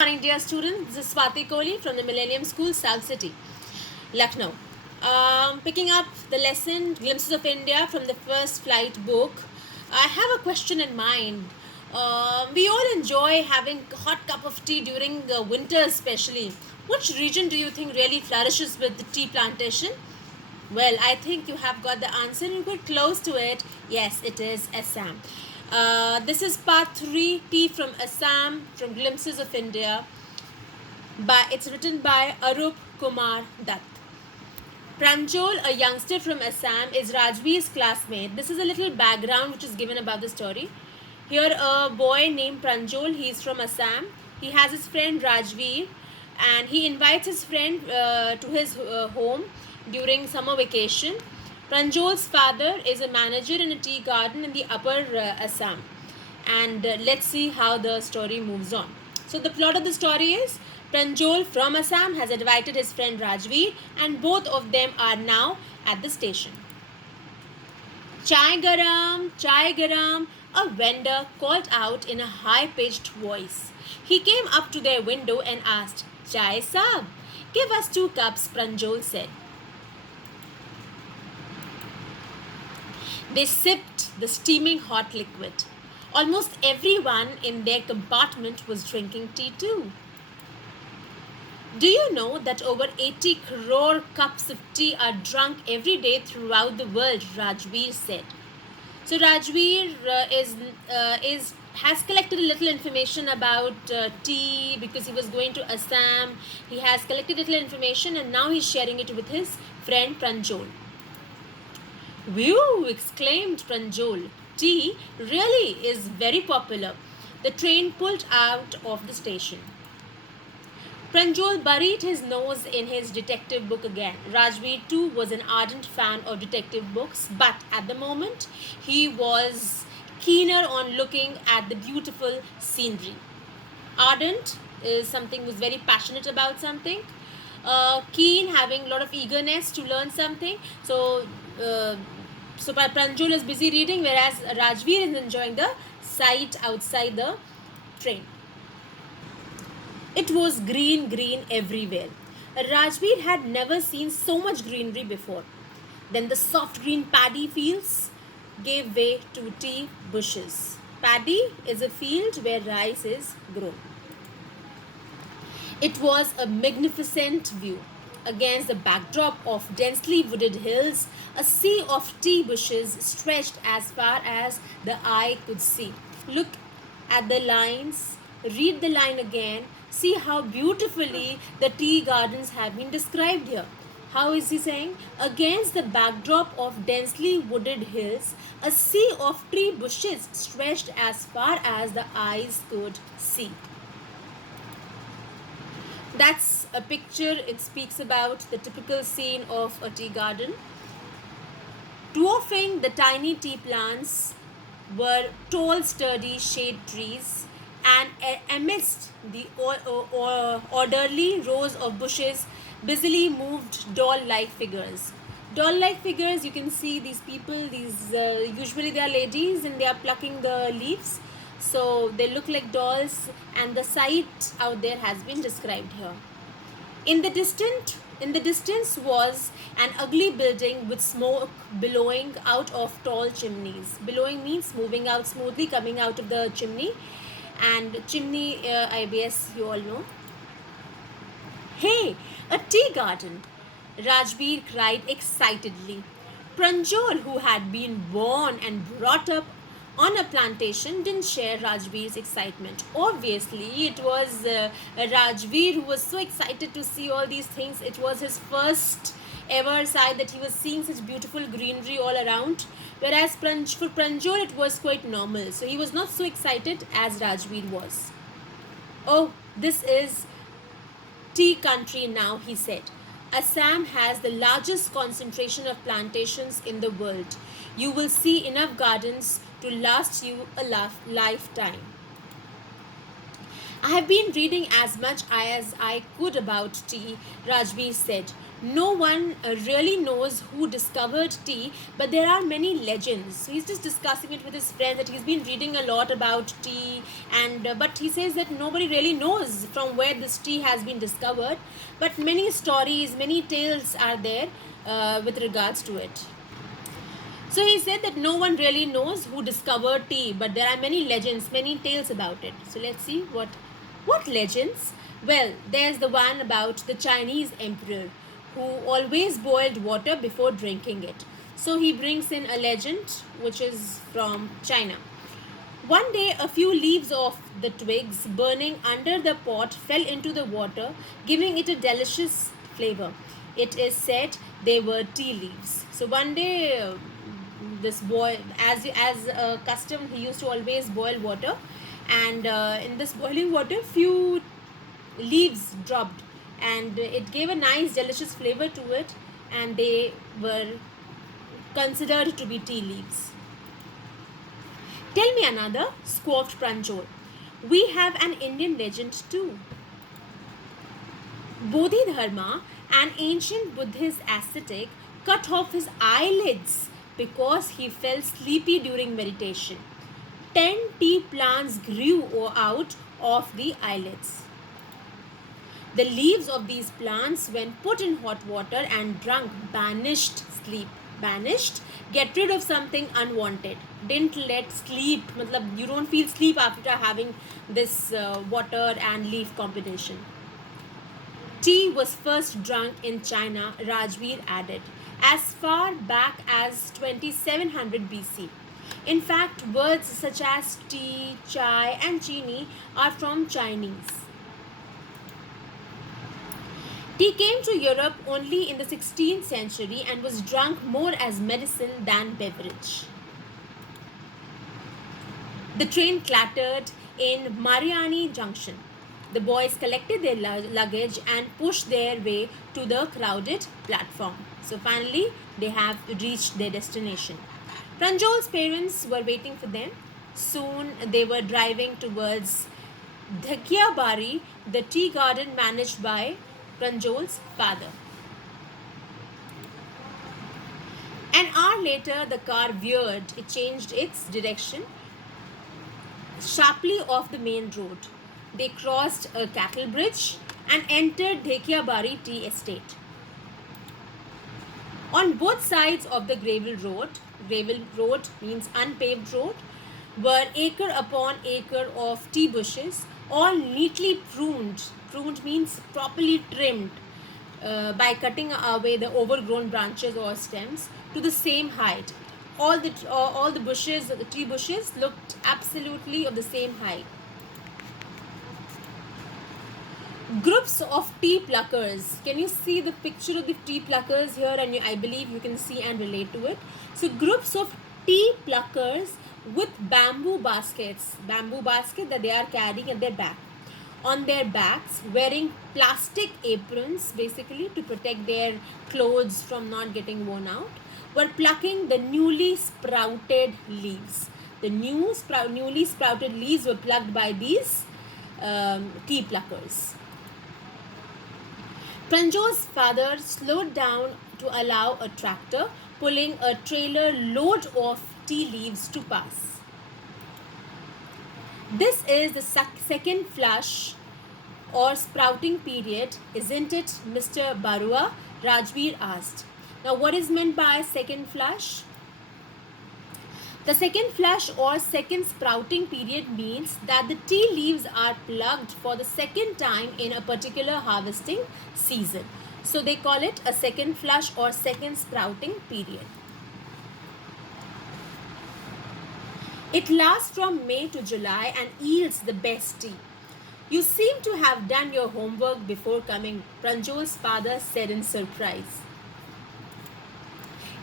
Good morning, dear students. This is Swati Kohli from the Millennium School, South City, Lucknow. Picking up the lesson Glimpses of India from the First Flight book, I have a question in mind. We all enjoy having a hot cup of tea during winter, especially. Which region do you think really flourishes with the tea plantation? Well, I think you have got the answer. You're quite close to it. Yes, it is Assam. This is part 3, Tea from Assam, from Glimpses of India. It's written by Arup Kumar Dutt. Pranjol, a youngster from Assam, is Rajveer's classmate. This is a little background which is given about the story. Here, a boy named Pranjol, he is from Assam. He has his friend Rajveer, and he invites his friend to his home during summer vacation. Pranjol's father is a manager in a tea garden in the upper Assam. And let's see how the story moves on. So the plot of the story is Pranjol from Assam has invited his friend Rajveer, and both of them are now at the station. Chai garam, a vendor called out in a high-pitched voice. He came up to their window and asked, Chai saab, give us 2 cups, Pranjol said. They sipped the steaming hot liquid. Almost everyone in their compartment was drinking tea too. Do you know that over 80 crore cups of tea are drunk every day throughout the world? Rajveer said. So Rajveer has collected a little information about tea because he was going to Assam. He has collected little information and now he's sharing it with his friend Pranjol. Whew! Exclaimed Pranjol. Tea really is very popular. The train pulled out of the station. Pranjol buried his nose in his detective book again. Rajveer too was an ardent fan of detective books, but at the moment he was keener on looking at the beautiful scenery. Ardent is something who's very passionate about something. Keen, having a lot of eagerness to learn something. So Pranjol is busy reading, whereas Rajveer is enjoying the sight outside the train. It was green everywhere. Rajveer had never seen so much greenery before. Then the soft green paddy fields gave way to tea bushes. Paddy is a field where rice is grown. It was a magnificent view. Against the backdrop of densely wooded hills, a sea of tea bushes stretched as far as the eye could see. Look at the lines, read the line again, see how beautifully the tea gardens have been described here. How is he saying? Against the backdrop of densely wooded hills, a sea of tree bushes stretched as far as the eyes could see. That's a picture. It speaks about the typical scene of a tea garden. Dwarfing the tiny tea plants were tall, sturdy shade trees, and amidst the orderly rows of bushes busily moved doll-like figures. Doll-like figures, you can see these people, usually they are ladies and they are plucking the leaves. So they look like dolls, and the sight out there has been described here. In the distance was an ugly building with smoke billowing out of tall chimneys. Billowing means moving out smoothly, coming out of the chimney. And chimney, IBS, you all know. Hey, a tea garden! Rajveer cried excitedly. Pranjol, who had been born and brought up on a plantation, didn't share Rajveer's excitement. Obviously, it was Rajveer who was so excited to see all these things. It was his first ever sight that he was seeing such beautiful greenery all around. Whereas for Pranjol, it was quite normal. So he was not so excited as Rajveer was. Oh, this is tea country now, he said. Assam has the largest concentration of plantations in the world. You will see enough gardens to last you a lifetime. I have been reading as much as I could about tea, Rajveer said. No one really knows who discovered tea, but there are many legends. So he's just discussing it with his friend that he's been reading a lot about tea, and but he says that nobody really knows from where this tea has been discovered. But many stories, many tales are there with regards to it. So he said that no one really knows who discovered tea, but there are many legends, many tales about it. So let's see what legends. Well, there's the one about the Chinese emperor who always boiled water before drinking it. So he brings in a legend which is from China. One day, a few leaves of the twigs burning under the pot fell into the water, giving it a delicious flavor. It is said they were tea leaves. So one day, this boy, as a custom, he used to always boil water, and in this boiling water, few leaves dropped, and it gave a nice, delicious flavor to it, and they were considered to be tea leaves. Tell me another, scoffed Pranjol. We have an Indian legend too. Bodhidharma, an ancient Buddhist ascetic, cut off his eyelids because he felt sleepy during meditation. 10 tea plants grew out of the eyelids. The leaves of these plants, when put in hot water and drunk, banished sleep. Banished, get rid of something unwanted. Didn't let sleep, matlab, you don't feel sleep after having this water and leaf combination. Tea was first drunk in China, Rajveer added, as far back as 2700 BC. In fact, words such as tea, chai, and chini are from Chinese. Tea came to Europe only in the 16th century and was drunk more as medicine than beverage. The train clattered in Mariani Junction. The boys collected their luggage and pushed their way to the crowded platform. So finally, they have reached their destination. Pranjol's parents were waiting for them. Soon they were driving towards Dhakia Bari, the tea garden managed by Pranjol's father. An hour later, the car veered. It changed its direction sharply off the main road. They crossed a cattle bridge and entered Bari tea estate. On both sides of the gravel road means unpaved road, were acre upon acre of tea bushes, all neatly pruned. Pruned means properly trimmed by cutting away the overgrown branches or stems to the same height. All the bushes, the tea bushes, looked absolutely of the same height. Groups of tea pluckers. Can you see the picture of the tea pluckers here? And I believe you can see and relate to it. So groups of tea pluckers with bamboo baskets that they are carrying at their back. On their backs, wearing plastic aprons basically to protect their clothes from not getting worn out, were plucking the newly sprouted leaves. The newly sprouted leaves were plucked by these tea pluckers. Pranjol's father slowed down to allow a tractor pulling a trailer load of tea leaves to pass. This is the second flush or sprouting period, isn't it, Mr. Barua? Rajveer asked. Now, what is meant by second flush? The second flush or second sprouting period means that the tea leaves are plucked for the second time in a particular harvesting season. So they call it a second flush or second sprouting period. It lasts from May to July and yields the best tea. You seem to have done your homework before coming, Pranjol's father said in surprise.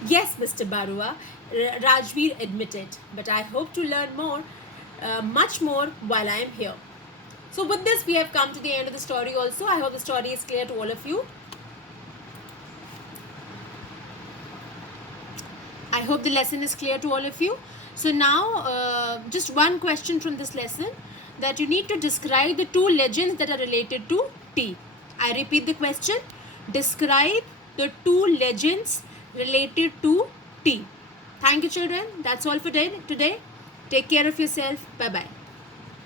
Yes, Mr. Barua, Rajveer admitted, but I hope to learn more, much more while I am here. So with this, we have come to the end of the story also. I hope the story is clear to all of you. I hope the lesson is clear to all of you. So now, just one question from this lesson. that you need to describe the two legends that are related to tea. I repeat the question. Describe the two legends related to tea. Thank you, children. That's all for today. Take care of yourself. Bye-bye.